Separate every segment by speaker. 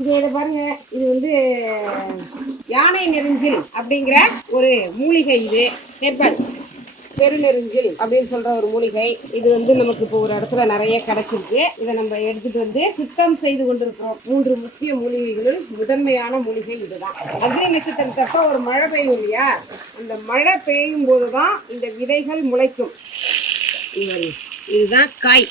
Speaker 1: இதோட இதை பாருங்க. இது வந்து யானை நெருஞ்சில் அப்படிங்கிற ஒரு மூலிகை இது. நெற்பல் பெருநெருஞ்சில் அப்படின்னு சொல்ற ஒரு மூலிகை. இது வந்து நமக்கு இப்போ ஒரு இடத்துல நிறைய கிடைச்சிருக்கு. இதை நம்ம எடுத்துட்டு வந்து சுத்தம் செய்து கொண்டிருக்கிறோம். மூன்று முக்கிய மூலிகைகளில் முதன்மையான மூலிகை இதுதான். அக்னி நட்சத்திரத்தப்ப ஒரு மழை பெய்யும் இல்லையா? அந்த மழை பெய்யும் போதுதான் இந்த விதைகள் முளைக்கும். இது இதுதான் காய்.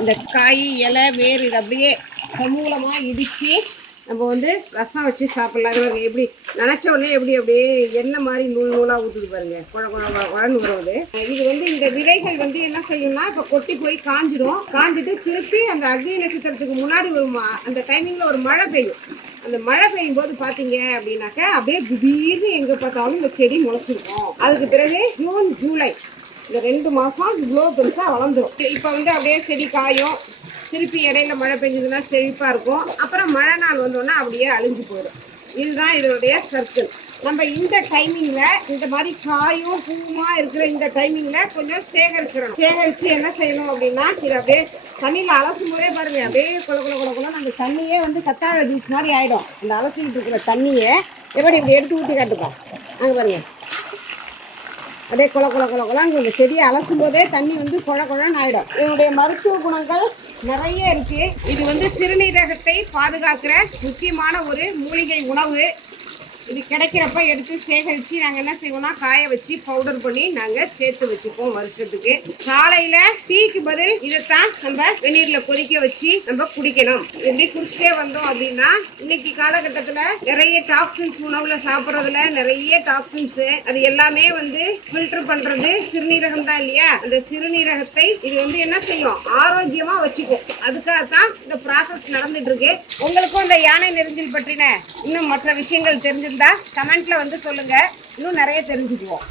Speaker 1: இந்த காய் இலை வேர் இது அப்படியே சமூலமாக இடித்து நம்ம வந்து ரசம் வச்சு சாப்பிட்லாம். எப்படி நினச்ச உடனே எப்படி அப்படியே எண்ணெய் மாதிரி நூல் நூலாக ஊற்றுது பாருங்க. குழ குழ குழ குழன்னு வருவது இது வந்து இந்த விதைகள் வந்து என்ன செய்யும்னா இப்போ கொட்டி போய் காஞ்சிடும். காஞ்சிட்டு திருப்பி அந்த அக்னி நட்சத்திரத்துக்கு முன்னாடி ஒரு ம- அந்த டைமிங்கில் ஒரு மழை பெய்யும். அந்த மழை பெய்யும் போது பார்த்தீங்க அப்படின்னாக்கா அப்படியே திடீர்னு எங்கே பார்த்தாலும் இந்த செடி முளைச்சிருக்கும். அதுக்கு பிறகு ஜூன் ஜூலை. இந்த ரெண்டு மாதம் இவ்வளோ பெருசாக வளர்ந்துடும் இப்போ வந்து அப்படியே செடி காயும். திருப்பி இடையில மழை பெஞ்சதுன்னா செழிப்பாக இருக்கும். அப்புறம் மழை நாள் வந்தோன்னா அப்படியே அழிஞ்சு போயிடும். இதுதான் இதனுடைய சர்க்கிள் நம்ம இந்த டைமிங்கில் இந்த மாதிரி காயும் பூவுமா இருக்கிற இந்த டைமிங்கில் கொஞ்சம் சேகரிச்சிடணும். சேகரித்து என்ன செய்யணும் அப்படின்னா சரி அப்படியே தண்ணியில் அலசும் போதே பாருங்க அப்படியே குள குள குள குளம் அந்த தண்ணியே வந்து கத்தாழ ஜூஸ் மாதிரி ஆகிடும் அந்த அலசிக்கிட்டு இருக்கிற தண்ணியை எப்படி இப்படி எடுத்து ஊற்றி காட்டுப்பா? அங்கே பாருங்க. அப்படியே குள குள குள குளம் இந்த செடியை அலசும் போதே தண்ணி வந்து குழ குழன்னு ஆயிடும். இதனுடைய மருத்துவ குணங்கள் நிறைய இருக்கு. இது வந்து சிறுநீரகத்தை பாதுகாக்கிற முக்கியமான ஒரு மூலிகை உணவு. இது கிடைக்கிறப்ப எடுத்து சேகரித்து நாங்கள் என்ன செய்வோம்னா காய வச்சு பவுடர் பண்ணி நாங்கள் சேர்த்து வச்சுப்போம் வருஷத்துக்கு. காலையில் டீக்கு பதில் இதைத்தான் நம்ம வெந்நீரில் கொதிக்க வச்சு நம்ம குடிக்கணும். எப்படி குடிச்சிட்டே வந்தோம் அப்படின்னா இன்னைக்கு காலகட்டத்தில் நிறைய டாக்ஸின்ஸ் உணவில் சாப்பிட்றதுல நிறைய டாக்ஸின்ஸ் அது எல்லாமே வந்து ஃபில்டர் பண்ணுறது சிறுநீரகம் தான் இல்லையா? அந்த சிறுநீரகத்தை இது வந்து என்ன செய்யும்? ஆரோக்கியமாக வச்சுக்கும். அதுக்காக தான் இந்த ப்ராசஸ் நடந்துட்டு இருக்கு. உங்களுக்கும் இந்த யானை நெரிஞ்சல் பற்றின இன்னும் மற்ற விஷயங்கள் தெரிஞ்சிருந்தா கமெண்ட்ல வந்து சொல்லுங்க. இன்னும் நிறைய தெரிஞ்சுக்குவோம்.